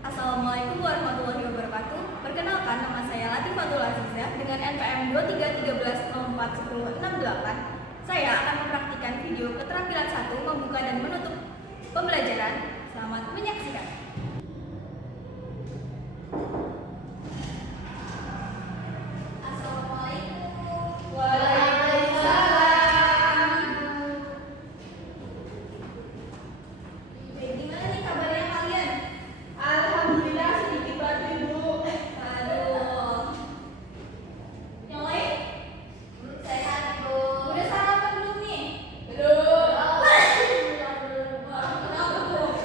Assalamualaikum warahmatullahi wabarakatuh. Perkenalkan, nama saya Latifatul Azizah dengan NPM 2313041068. Saya akan mempraktikkan video keterampilan 1 membuka dan menutup pembelajaran. Selamat menyaksikan. Assalamualaikum. Waalaikumsalam. Gimana nih kabarnya kalian? Alhamdulillah sedikit bantu Ibu. Aduh. Yang lain? Sehat Ibu. Udah sarapan belum nih? Belum. Kenapa tuh?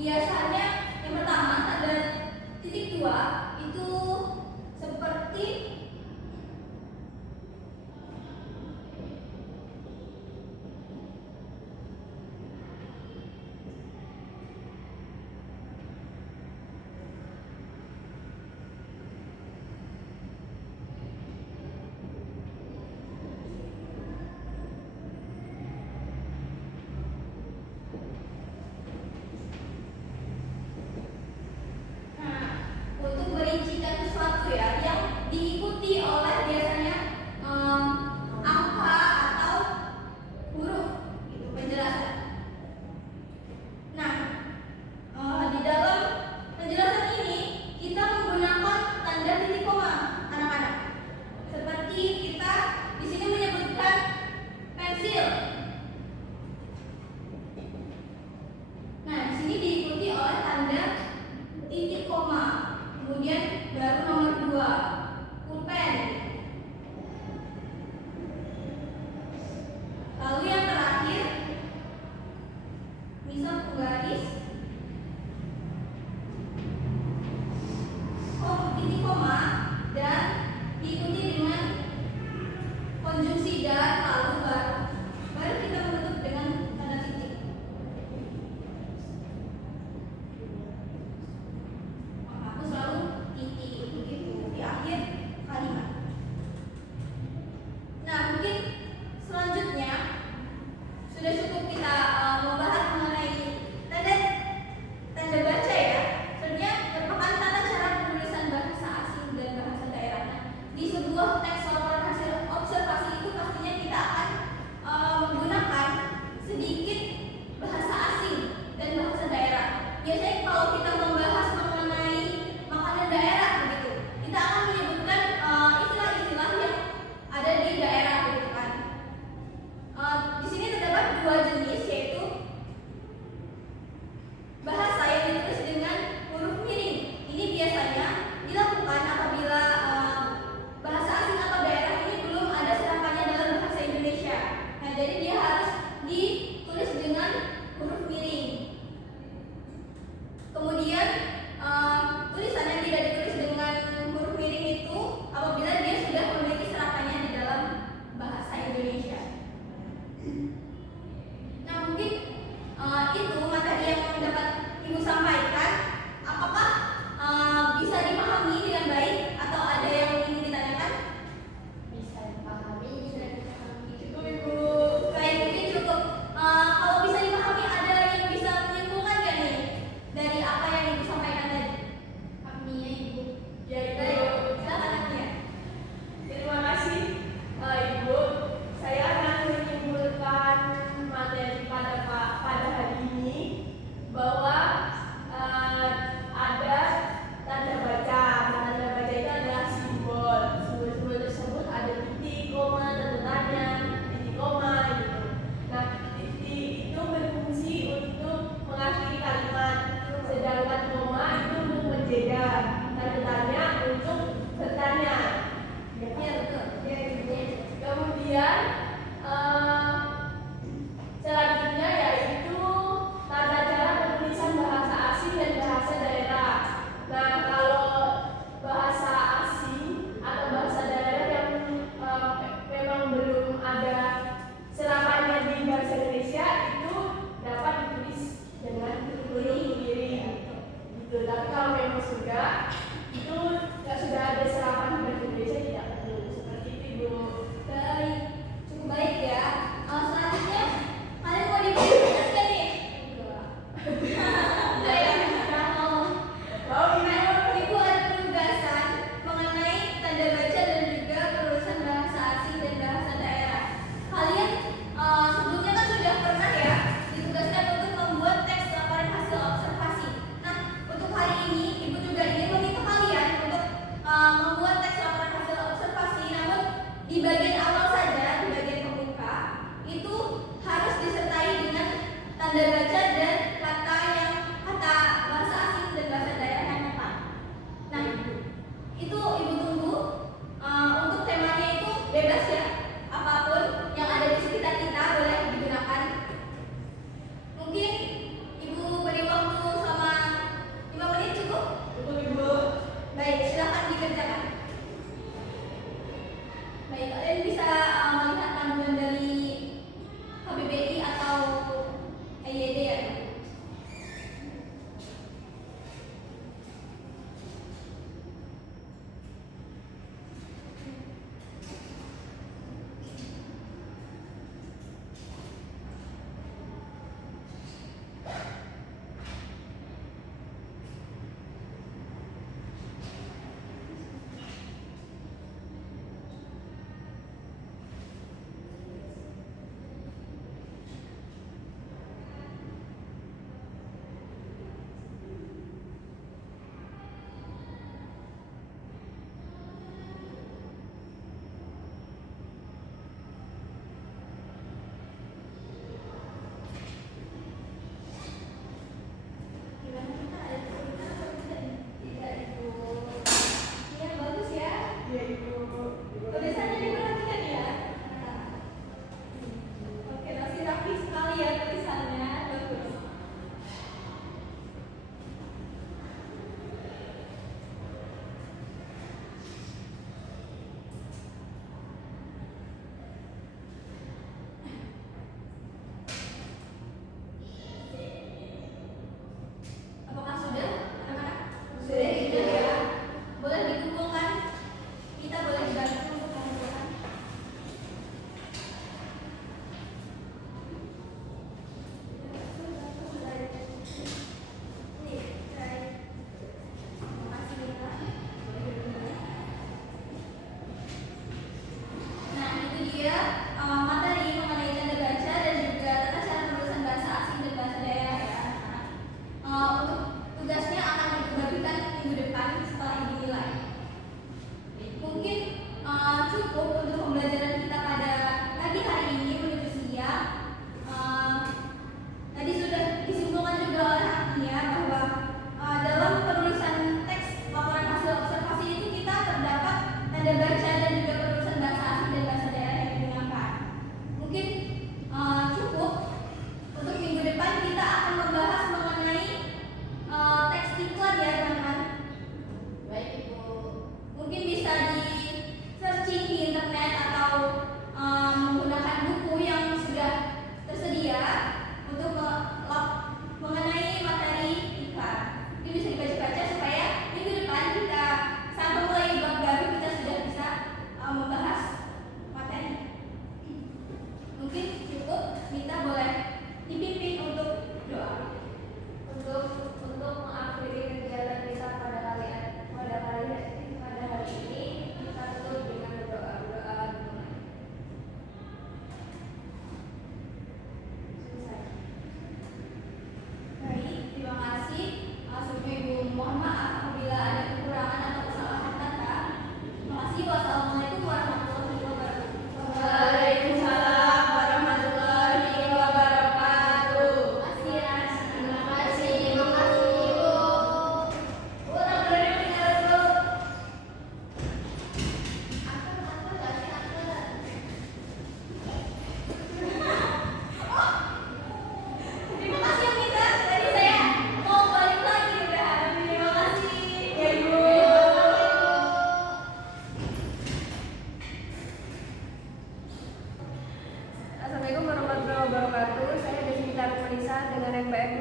Biasanya yang pertama tanda titik dua itu seperti untuk merincikan sesuatu ya yang diikuti oleh biasanya angka atau huruf itu penjelasan. Nah, di dalam penjelasan ini kita menggunakan tanda titik koma anak-anak. Seperti kita di sini menyebutkan pensil. Nah, di sini diikuti oleh tanda titik koma. Kemudian baru nomor 2, pulpen. Lalu yang terakhir, misal penggaris, titik koma, dan diikuti dengan konjungsi dan lalu baru kita menutup dengan tanda titik. Aku selalu titik begitu di akhir kalimat. Nah, mungkin selanjutnya sudah cukup kita membahas mengenai tanda baca ya. Sebenarnya merupakan tata cara penulisan bahasa asing dan bahasa daerah. Nah, di sebuah teks laporan hasil observasi itu pastinya kita akan menggunakan sedikit bahasa asing dan bahasa daerah. Biasanya kalau kita membahas mengenai makanan daerah begitu, kita akan menyebutkan istilah-istilah yang ada di daerah begitu kan. Di sini terdapat 2 jenis, yaitu bahasa yang ditulis dengan huruf miring. Ini biasanya dilakukan apabila bahasa asing atau daerah ini belum ada serapannya dalam bahasa Indonesia. Nah, jadi dia harus ditulis dengan huruf miring. Kemudian tulisan yang tidak ditulis dengan huruf miring itu apabila dia sudah memiliki serapannya di dalam bahasa Indonesia. Nah, mungkin itu materi yang dapat Ibu sampaikan. Apakah bisa dipahami dengan baik atau ada yang ingin ditanyakan? Bisa dipahami, bisa dipahami. Cukup Ibu. Baik, mungkin cukup. Kalau bisa dipahami, ada yang bisa menyimpulkan nggak nih dari apa yang Ibu sampaikan tadi? Agnia, Ibu. Ya, baik. Silakan Agnia. Terima kasih, Ibu. Saya akan menyimpulkan materi pada hari ini bahwa ada tanda baca. Tanda baca itu adalah simbol. Simbol-simbol tersebut ada titik, koma, tanda tanya, titik koma gitu. Nah, titik itu berfungsi untuk mengakhiri kalimat, sedangkan koma itu untuk menjeda, tanda tanya untuk bertanya. Ya, betul. Kemudian selanjutnya yaitu tata cara penulisan bahasa asing dan bahasa daerah. Nah, kalau bahasa asing atau bahasa daerah yang memang belum ada serapannya di bahasa Indonesia itu dapat ditulis dengan huruf miring. Gitu. Tapi kalau memang sudah itu sudah ada serapan di bahasa Indonesia tidak perlu. Seperti itu, Ibu. Baik, cukup baik ya. Selanjutnya kalian mau diberi tugas nggak nih? Ibu ada penugasan mengenai tanda baca dan juga penulisan bahasa asing dan bahasa daerah. Kalian sebelumnya kan sudah pernah ya ditugaskan untuk membuat teks laporan hasil observasi. Nah, untuk hari ini Ibu juga ingin meminta kalian untuk membuat teks laporan hasil observasi, namun di bagian awal saja, di bagian pembuka itu harus disertai dengan tanda baca dan kata bahasa asing dan bahasa daerah yang tepat. Nah, itu Ibu tunggu. Untuk temanya itu bebas ya, apapun yang ada di sekitar kita boleh digunakan. Mungkin Ibu beri waktu selama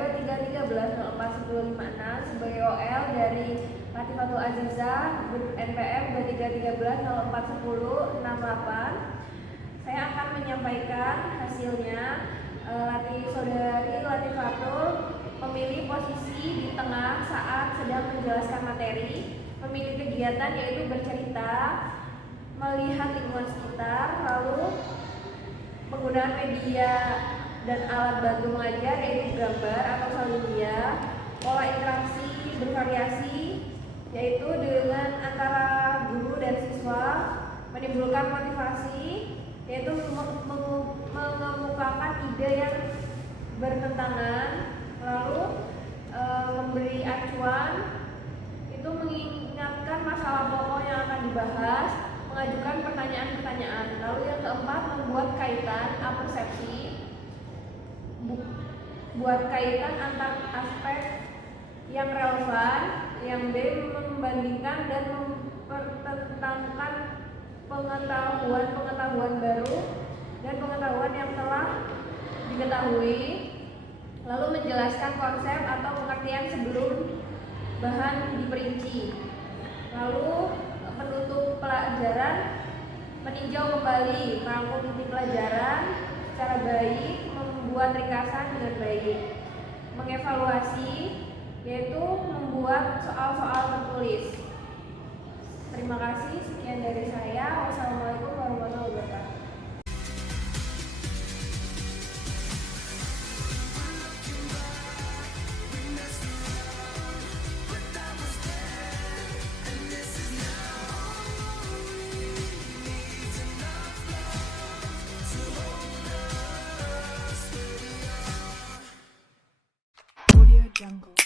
2313041056 sebagai OL dari Latifatul Aziza NPM 2313041068. Saya akan menyampaikan hasilnya. Saudari Latifatul memilih posisi di tengah saat sedang menjelaskan materi, memilih kegiatan yaitu bercerita, melihat lingkungan sekitar, lalu penggunaan media dan alat bantu mengajar yaitu gambar atau social media, pola interaksi bervariasi yaitu dengan antara guru dan siswa, menimbulkan motivasi yaitu mengemukakan ide yang bertentangan, lalu memberi acuan itu mengingatkan masalah pokok yang akan dibahas, mengajukan pertanyaan-pertanyaan. Lalu yang keempat, membuat kaitan persepsi, buat kaitan antar aspek yang relevan. Yang B, membandingkan dan mempertentangkan pengetahuan baru dan pengetahuan yang telah diketahui, lalu menjelaskan konsep atau pengertian sebelum bahan diperinci. Lalu penutup pelajaran, meninjau kembali merangkum inti pelajaran secara baik, membuat ringkasan dengan baik, mengevaluasi yaitu membuat soal-soal tertulis. Terima kasih, sekian dari saya. Wassalamualaikum warahmatullahi wabarakatuh. Audio Jungle.